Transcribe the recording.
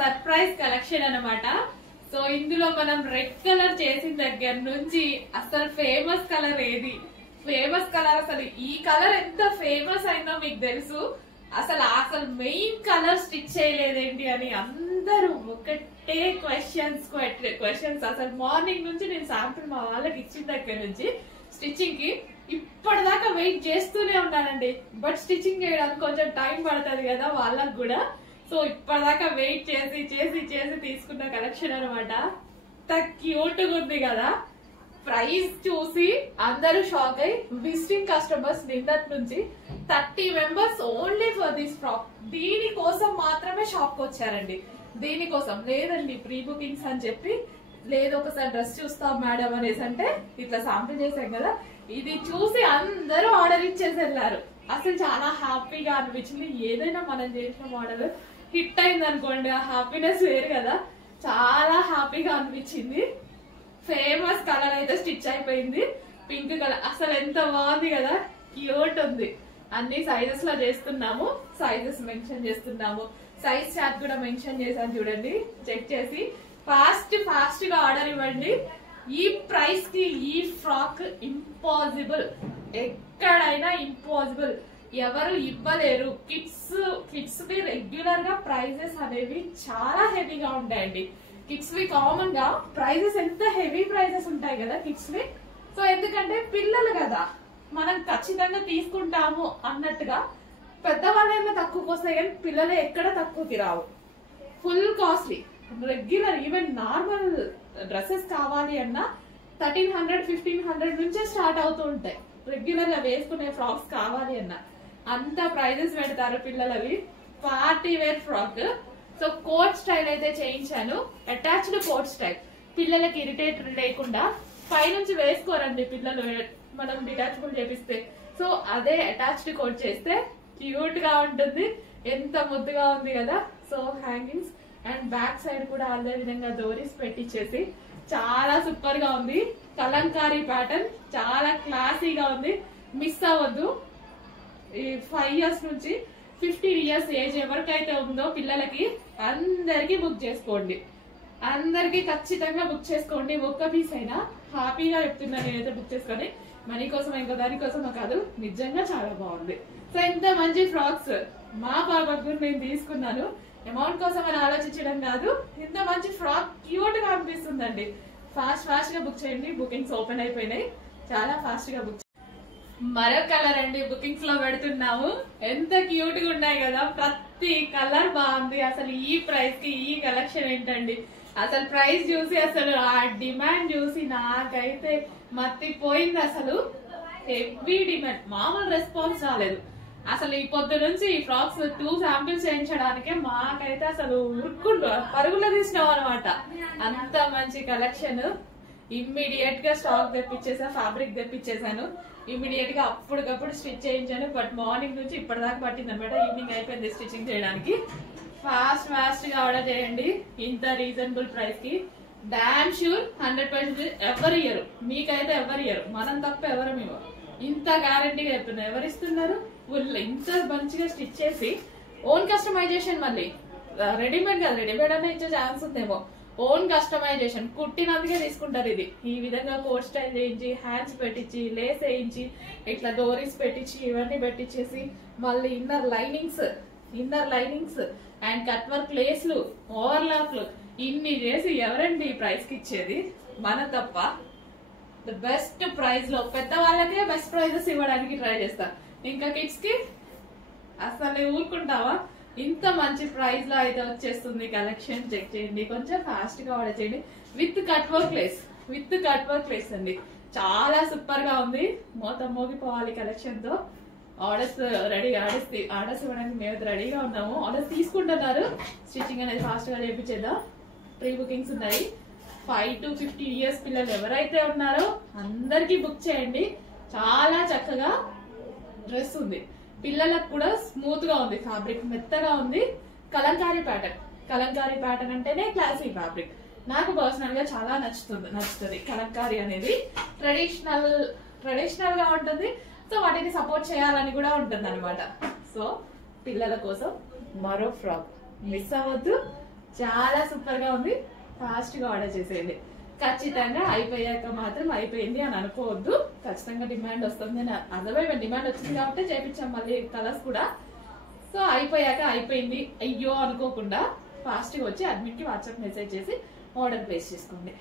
Surprise collection అన్నమాట. So ఇందులో మనం రెడ్ కలర్ చేసిన దగ్గర నుంచి అసలు ఫేమస్ కలర్ ఏది, ఫేమస్ కలర్ అసలు ఈ కలర్ ఎంత ఫేమస్ అయిందో మీకు తెలుసు. అసలు మెయిన్ కలర్ స్టిచ్ చేయలేదేంటి అని అందరూ ఒకటే క్వశ్చన్స్. అసలు మార్నింగ్ నుంచి నేను శాంపుల్ మా వాళ్ళకి ఇచ్చిన దగ్గర నుంచి స్టిచ్చింగ్ కి ఇప్పటిదాకా వెయిట్ చేస్తూనే ఉన్నానండి. బట్ స్టిచ్చింగ్ చేయడానికి కొంచెం టైం పడుతుంది కదా వాళ్ళకు కూడా. సో ఇప్పటిదాకా వెయిట్ చేసి చేసి చేసి తీసుకున్న కలెక్షన్ అనమాట. క్యూట్ గా ఉంది కదా. ప్రైస్ చూసి అందరూ షాక్ అయి విజిటింగ్ కస్టమర్స్ నిన్నటి నుంచి 30 members only for this frock, దీనికోసం మాత్రమే షాప్ వచ్చారండి. దీనికోసం లేదండి ప్రీ బుకింగ్స్ అని చెప్పి, లేదు ఒకసారి డ్రెస్ చూస్తాం మేడం అనేసి అంటే ఇట్లా శాంపిల్ చేసాం కదా, ఇది చూసి అందరూ ఆర్డర్ ఇచ్చేసి వెళ్ళారు. అసలు చాలా హ్యాపీగా అనిపించింది. ఏదైనా మనం చేసిన మోడల్ హిట్ అయింది అనుకోండి, ఆ హ్యాపీనెస్ వేరు కదా. చాలా హ్యాపీగా అనిపించింది. ఫేమస్ కలర్ అయితే స్టిచ్ అయిపోయింది, పింక్ కలర్. అసలు ఎంత బాగుంది కదా, క్యూట్ ఉంది. అన్ని సైజెస్ లో చేస్తున్నాము, సైజెస్ మెన్షన్ చేస్తున్నాము. సైజ్ చార్ట్ కూడా మెన్షన్ చేశాను చూడండి, చెక్ చేసి ఫాస్ట్ గా ఆర్డర్ ఇవ్వండి. ఈ ప్రైస్ కి ఈ ఫ్రాక్ ఇంపాసిబుల్, ఎక్కడైనా ఇంపాసిబుల్, ఎవరు ఇవ్వలేరు. కిడ్స్ వి రెగ్యులర్ గా ప్రైజెస్ అనేవి చాలా హెవీగా ఉంటాయండి. కిడ్స్ వి కామన్ గా ప్రైజెస్ ఎంత హెవీ ప్రైజెస్ ఉంటాయి కదా కిడ్స్ వి. సో ఎందుకంటే పిల్లలు కదా, మనం ఖచ్చితంగా తీసుకుంటాము అన్నట్టుగా. పెద్దవాళ్ళేమో తక్కువకి వస్తాయి కానీ పిల్లలే ఎక్కడ తక్కువకి రావు. Full costly. Regular even normal dresses కావాలి అన్నా 1300-1500 నుంచే స్టార్ట్ అవుతూ ఉంటాయి. రెగ్యులర్ గా వేసుకునే ఫ్రాక్స్ కావాలి అన్నా అంత ప్రైజెస్ పెడతారు పిల్లలవి. Party wear frock. So coat style అయితే చేయించాను, అటాచ్డ్ కోట్ స్టైల్. పిల్లలకి ఇరిటేట్ లేకుండా పైనుంచి వేసుకోరండి పిల్లలు, మనం డిటాచబుల్ చేపిస్తే. సో అదే అటాచ్డ్ కోట్ చేస్తే క్యూట్ గా ఉంటుంది. ఎంత ముద్దుగా ఉంది కదా. So hangings and back side కూడా అదే విధంగా డోరీస్ పెట్టించేసి చాలా సూపర్ గా ఉంది. కలంకారీ ప్యాటర్న్ చాలా క్లాసీగా ఉంది. మిస్ అవ్వద్దు. ఈ 5 years నుంచి 15 years ఏజ్ ఎవరికైతే ఉందో పిల్లలకి అందరికి బుక్ చేసుకోండి. అందరికి ఖచ్చితంగా బుక్ చేసుకోండి. ఒక్క పీస్ అయినా హ్యాపీగా చెప్తున్నాను నేనైతే బుక్ చేసుకొని. మనీ కోసం ఇంకో దానికోసమో కాదు, నిజంగా చాలా బాగుంది. సో ఇంత మంచి ఫ్రాక్స్ మా పాపకు నేను తీసుకున్నాను. అమౌంట్ కోసం అని ఆలోచించడం కాదు, ఇంత మంచి ఫ్రాక్ క్యూట్ గా అనిపిస్తుందండి. ఫాస్ట్ గా బుక్ చేయండి. బుకింగ్స్ ఓపెన్ అయిపోయినాయి, చాలా ఫాస్ట్ గా బుక్. మరో కలర్ అండి బుకింగ్స్ లో పెడుతున్నాము. ఎంత క్యూట్ గా ఉన్నాయి కదా, ప్రతి కలర్ బాగుంది. అసలు ఈ ప్రైస్ కి ఈ కలెక్షన్ ఏంటండి. అసలు ప్రైస్ చూసి అసలు ఆ డిమాండ్ చూసి నాకైతే మత్తిపోయింది. అసలు హెవీ డిమాండ్, మామూలు రెస్పాన్స్ రాలేదు. అసలు ఈ పొద్దు నుంచి ఈ ఫ్రాక్స్ 2 శాంపిల్స్ చేయించడానికే మాకైతే అసలు ఉరుక్కుంటూ పరుగులు తీసినాం అనమాట. అంత మంచి కలెక్షన్. ఇమ్మీడియట్ గా స్టాక్ తెప్పించేసా, ఫ్యాబ్రిక్ తెప్పించేసాను. ఇమ్మీడియట్ గా అప్పటికప్పుడు స్టిచ్ చేయించాను. బట్ మార్నింగ్ నుంచి ఇప్పటిదాకా పట్టింది అనమాట. ఈవినింగ్ అయిపోయింది స్టిచ్చింగ్ చేయడానికి. ఫాస్ట్ గా ఆర్డర్ చేయండి. ఇంత రీజనబుల్ ప్రైస్ కి డామ్ షూర్ 100% ఎవరు ఇయ్యరు. మీకైతే ఎవరు ఇయ్యరు, మనం తప్ప ఎవరు మేము. ఇంత గ్యారంటీగా చెప్తున్నారు. ఎవరు ఇస్తున్నారు? ఇంత మంచిగా స్టిచ్ చేసి ఓన్ కస్టమైజేషన్. మళ్ళీ రెడీమేడ్ కాదు, రెడీమేడ్ అనే ఇచ్చే ఛాన్స్ ఉందేమో. ఓన్ కస్టమైజేషన్ కుట్టినందుకే తీసుకుంటారు. ఇది ఈ విధంగా కోట్ స్టైల్ చేయించి, హ్యాండ్స్ పెట్టించి, లేస్ వేయించి, ఇట్లా డోరీస్ పెట్టించి, ఇవన్నీ పెట్టించేసి, మళ్ళీ inner linings and cut work లేస్లు, ఓవర్లాక్లు, ఇన్ని చేసి ఎవరండి ఈ ప్రైస్ కి ఇచ్చేది? మన తప్ప. ద బెస్ట్ ప్రైస్ లో పెద్దవాళ్ళకే బెస్ట్ ప్రైజెస్ ఇవ్వడానికి ట్రై చేస్తా. ఇంకా కిడ్స్ కి అసలు ఊరుకుంటావా? ఇంత మంచి ప్రైస్ లో అయితే వచ్చేస్తుంది కలెక్షన్. చెక్ చేయండి, కొంచెం ఫాస్ట్ గా ఆర్డర్ చేయండి. విత్ కట్ వర్క్ లేస్ అండి. చాలా సూపర్ గా ఉంది. మోగిపోవాలి కలెక్షన్ తో. ఆర్డర్స్ ఇవ్వడానికి మేము రెడీగా ఉన్నాము. ఆర్డర్స్ తీసుకుంటున్నారు. స్టిచ్చింగ్ అనేది ఫాస్ట్ గా చేయించేద్దాం. ప్రీ బుకింగ్స్ ఉన్నాయి. 5 to 15 years పిల్లలు ఎవరైతే ఉన్నారో అందరికి బుక్ చేయండి. చాలా చక్కగా డ్రెస్ ఉంది. పిల్లలకు కూడా స్మూత్ గా ఉంది, ఫ్యాబ్రిక్ మెత్తగా ఉంది. కలంకారీ ప్యాటర్న్ అంటేనే క్లాసీ ఫ్యాబ్రిక్. నాకు పర్సనల్ గా చాలా నచ్చుతుంది. కలంకారీ అనేది ట్రెడిషనల్ గా ఉంటుంది. సో వాటిని సపోర్ట్ చేయాలని కూడా ఉంటుంది అనమాట. సో పిల్లల కోసం మరో ఫ్రాక్ మిస్ అవ్వద్దు. చాలా సూపర్ గా ఉంది. ఫాస్ట్ గా ఆర్డర్ చేసేయండి. ఖచ్చితంగా అయిపోయాక మాత్రం అయిపోయింది అని అనుకోవద్దు. ఖచ్చితంగా డిమాండ్ వస్తుంది అని అర్థమైపోయింది. డిమాండ్ వచ్చింది కాబట్టి చేపించాం మళ్ళీ కలర్స్ కూడా. సో అయిపోయాక అయిపోయింది అయ్యో అనుకోకుండా ఫాస్ట్ గా వచ్చి అడ్మిట్ కి వాట్సాప్ మెసేజ్ చేసి ఆర్డర్ ప్లేస్ చేసుకోండి.